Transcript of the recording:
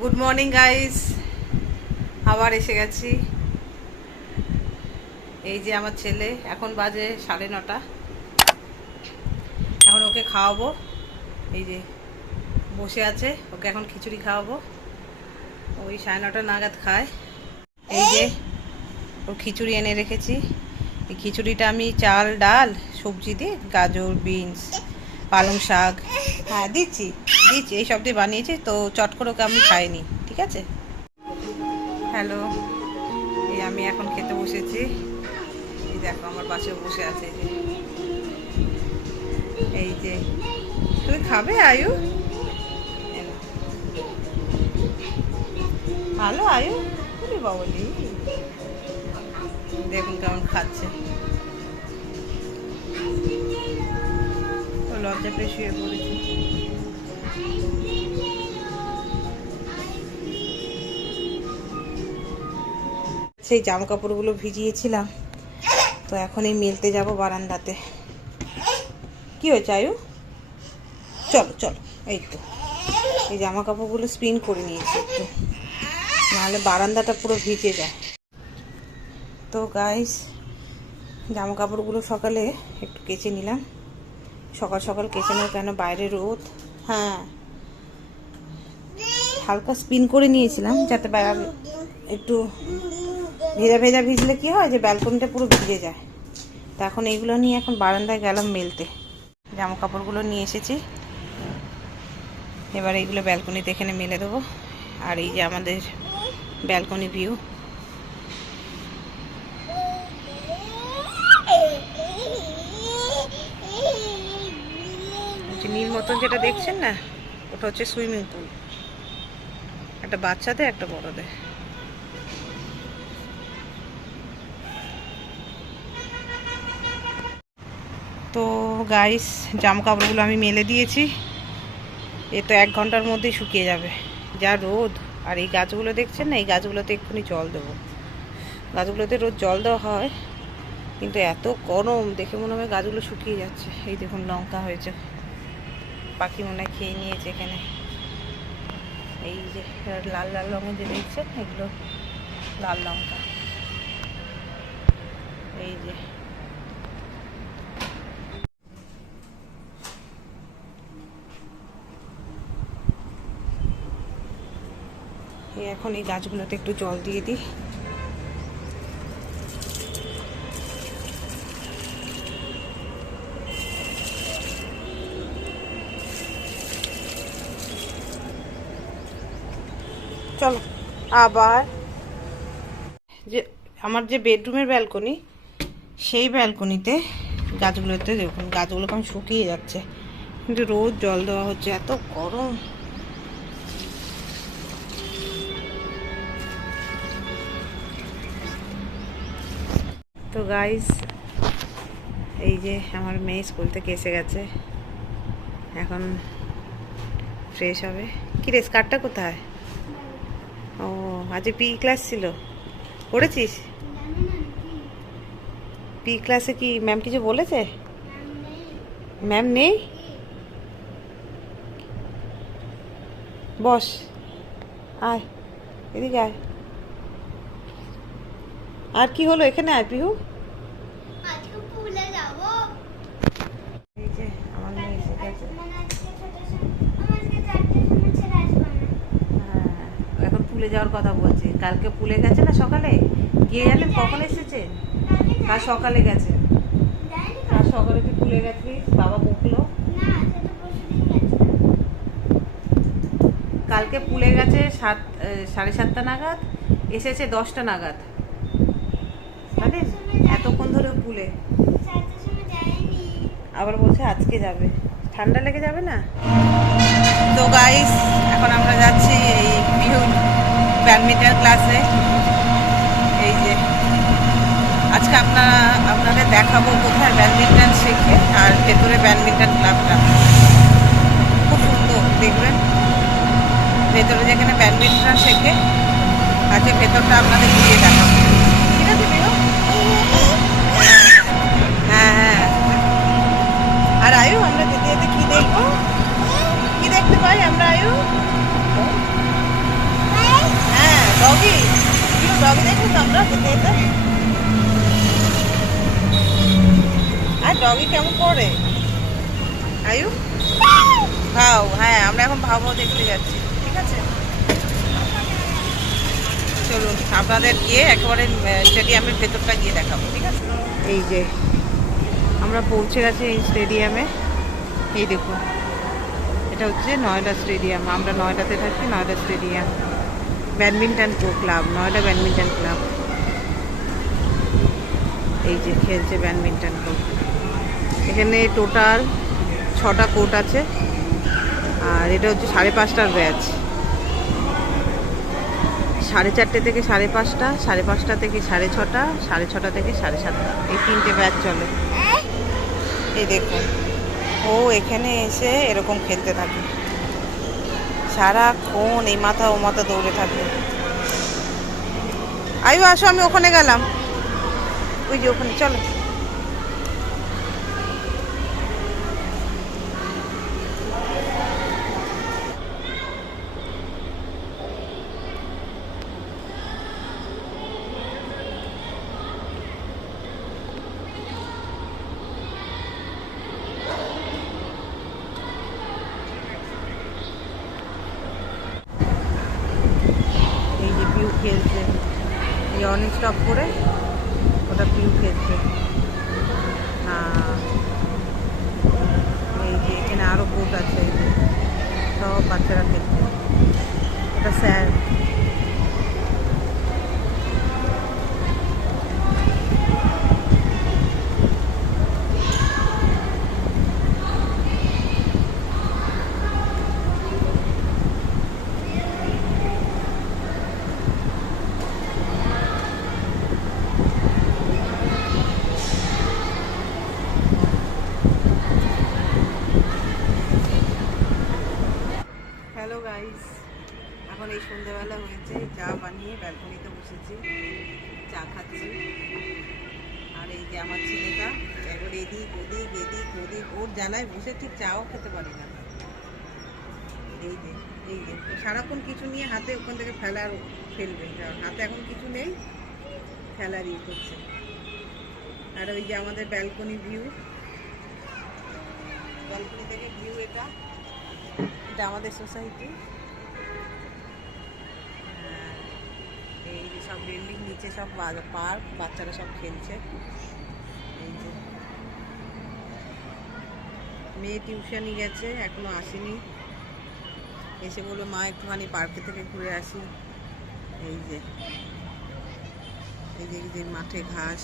Good morning guys, আবার এসে গেছি। এই যে আমার ছেলে, এখন বাজে 9:30। এখন ওকে খাওয়াবো। এই যে বসে আছে, ওকে এখন খিচুড়ি খাওয়াবো। ওই 9:30 নাগাদ খায়। এই যে ওর খিচুড়ি এনে রেখেছি। এই খিচুড়িটা আমি চাল ডাল সবজি দিয়ে, গাজর বিনস পালং শাক, হ্যাঁ দিচ্ছি এই সব দিয়ে বানিয়েছি। তো চট করে ওকে আমি খাইনি, ঠিক আছে? হ্যালো, এই আমি এখন খেতে বসেছি। এই দেখো আমার পাশে বসে আছে। এই যে তুমি খাবে আয়ু? ভালো আয়ু, তুমি বাবলি দেখুন কেমন খাচ্ছে। লজ্জা পেয়ে শুয়ে পড়েছি। সেই জামা কাপড়গুলো ভিজিয়েছিলাম, তো এখন এই মেলতে যাব বারান্দাতে। কি হয়েছে আয়ু? চলো চলো, এই তো এই জামা কাপড়গুলো স্পিন করে নিয়েছি একটু, নাহলে বারান্দাটা পুরো ভিজে যায়। তো গাইস, জামা কাপড়গুলো সকালে একটু কেচে নিলাম। সকাল সকাল কেচে নেব, কেন বাইরে রোদ। হ্যাঁ, হালকা স্পিন করে নিয়েছিলাম যাতে একটু ভেজা ভেজা ভিজলে কি হয় যে ব্যালকনিটা পুরো ভিজে যায়। তো এখন এইগুলো নিয়ে এখন বারান্দায় গেলাম মেলতে। জামা কাপড়গুলো নিয়ে এসেছি, এবার এইগুলো ব্যালকনিতে এখানে মেলে দেবো। আর এই যে আমাদের ব্যালকনি ভিউ, নীল মতন যেটা দেখছেন না, ওটা হচ্ছে সুইমিং পুল, একটা বাচ্চাদের একটা বড়দের। তো গাইস, জামা কাপড়গুলো আমি মেলে দিয়েছি। এ তো 1 ঘন্টার মধ্যেই শুকিয়ে যাবে, যা রোদ। আর এই গাছগুলো দেখছেন না, এই গাছগুলোতে এক্ষুনি জল দেবো। গাছগুলোতে রোজ জল দেওয়া হয়, কিন্তু এত গরম দেখে মনে হয় গাছগুলো শুকিয়ে যাচ্ছে। এই দেখুন লঙ্কা হয়েছে, পাখি মনে হয় খেয়ে নিয়েছে এখানে। এই যে লাল লাল রঙের যে দেখছেন, এগুলো লাল লঙ্কা। এই যে এখন এই গাছগুলোতে একটু জল দিয়ে দিই। চলো আবার যে আমার যে বেডরুমের ব্যালকনি, সেই ব্যালকনিতে গাছগুলোতে দেখুন গাছগুলো কেমন শুকিয়ে যাচ্ছে, কিন্তু রোজ জল দেওয়া হচ্ছে, এত গরম। তো গাইস, এই যে আমার মেয়ে স্কুল থেকে এসে গেছে, এখন ফ্রেশ হবে। কি রে, স্কার্টটা কোথায়? ও, আজ পি ক্লাস ছিল, পড়েছিস? পি ক্লাসে কি ম্যাম কিছু বলেছে? ম্যাম নেই? বস, আয় এদিকে আয়। আর কি হলো, এখানে আয় পিহু। এই যে আমার মেয়ে এসে গেছে। হ্যাঁ, এখন পুলে যাওয়ার কথা বলছে। কালকে পুলে গেছে না সকালে, গিয়ে জানেন কখন এসেছে? কাল সকালে গেছে। কাল সকালে তুই পুলে গেছিস, বাবা বকলো। কালকে পুলে গেছে 7:30 নাগাদ, এসেছে 10টা নাগাদ। মানে এতক্ষণ ধরে পুলে, আবার বলছে আজকে যাবে। ঠান্ডা লেগে যাবে না? তো গাইস, এখন আমরা যাচ্ছি এই বিহুর ব্যাডমিন্টন ক্লাসে। এই যে আজকে আপনাদের দেখাবো কোথায় ব্যাডমিন্টন শেখে, আর ভেতরে ব্যাডমিন্টন ক্লাবটা খুব সুন্দর। দেখবেন ভেতরে যেখানে ব্যাডমিন্টন শেখে, আজকে ভেতরটা আপনাদের ঘুরিয়ে দেখাবো, ঠিক আছে বিহু? হ্যাঁ হ্যাঁ। আর আয়ু, আমরা যেতে যেতে কি দেখবো, কি দেখতে পাই আমরা আয়ু? ডগি দেখবো তো আমরা যেতে যেতে। আর ডগি কেমন করে আয়ু ভাও? হ্যাঁ আমরা এখন ভাও ভাও দেখতে যাচ্ছি, ঠিক আছে? চলুন আপনাদের গিয়ে একেবারে স্টেডিয়ামের ভেতরটা গিয়ে দেখাবো, ঠিক আছে? এই যে আমরা পৌঁছে গেছি এই স্টেডিয়ামে। এই দেখুন, এটা হচ্ছে নয়ডা স্টেডিয়াম। আমরা নয়ডাতে থাকি, Noida stadium badminton club, Noida badminton club. এই যে খেলছে ব্যাডমিন্টন কোর্ট। এখানে টোটাল 6টা কোর্ট আছে, আর এটা হচ্ছে 5:30টার ব্যাচ। 4:30 থেকে 5:30, 5:30 থেকে 6:30, 6:30 থেকে 7:30, এই 3টে ব্যাচ চলে। এই দেখুন, ও এখানে এসে এরকম খেলতে থাকে সারাক্ষণ, এই মাথা ও মাথা দৌড়ে থাকে। আয়ু আসো, আমি ওখানে গেলাম, ওই যে ওখানে, চলো। এই যে পিউ খেলছে, এই অনেক স্টপ করে ওটা পিউ খেলছে। এই যে এখানে আরো কোর্ট আছে, এই যে সব বাচ্চারা খেলছে। এটা স্যার। হ্যালো গাইস, এখন এই সন্ধ্যেবেলা হয়েছে, চা বানিয়ে ব্যালকনিতে বসেছি, চা খাচ্ছি। আর এই যে আমার ছেলেটা এবার এদিক ওদিক এদিক ওদিক, ওর জ্বালায় বসে ঠিক চাও খেতে পারি না। এই যে এই যে সারাক্ষণ কিছু নিয়ে হাতে ওখান থেকে ফেলার ফেলবে, হাতে এখন কিছু নেই, ফেলার ইয়ে করছে। আর ওই যে আমাদের ব্যালকনি ভিউ, ব্যালকনি থেকে ভিউ, এটা এটা আমাদের সোসাইটি। এই যে সব বিল্ডিং, নিচে সব পার্ক, বাচ্চারা সব খেলছে। এই যে মেয়ে টিউশনি গেছে, এখনো আসেনি, এসে বললো মা একটুখানি পার্কে থেকে ঘুরে আসি। এই যে এই যে মাঠে ঘাস,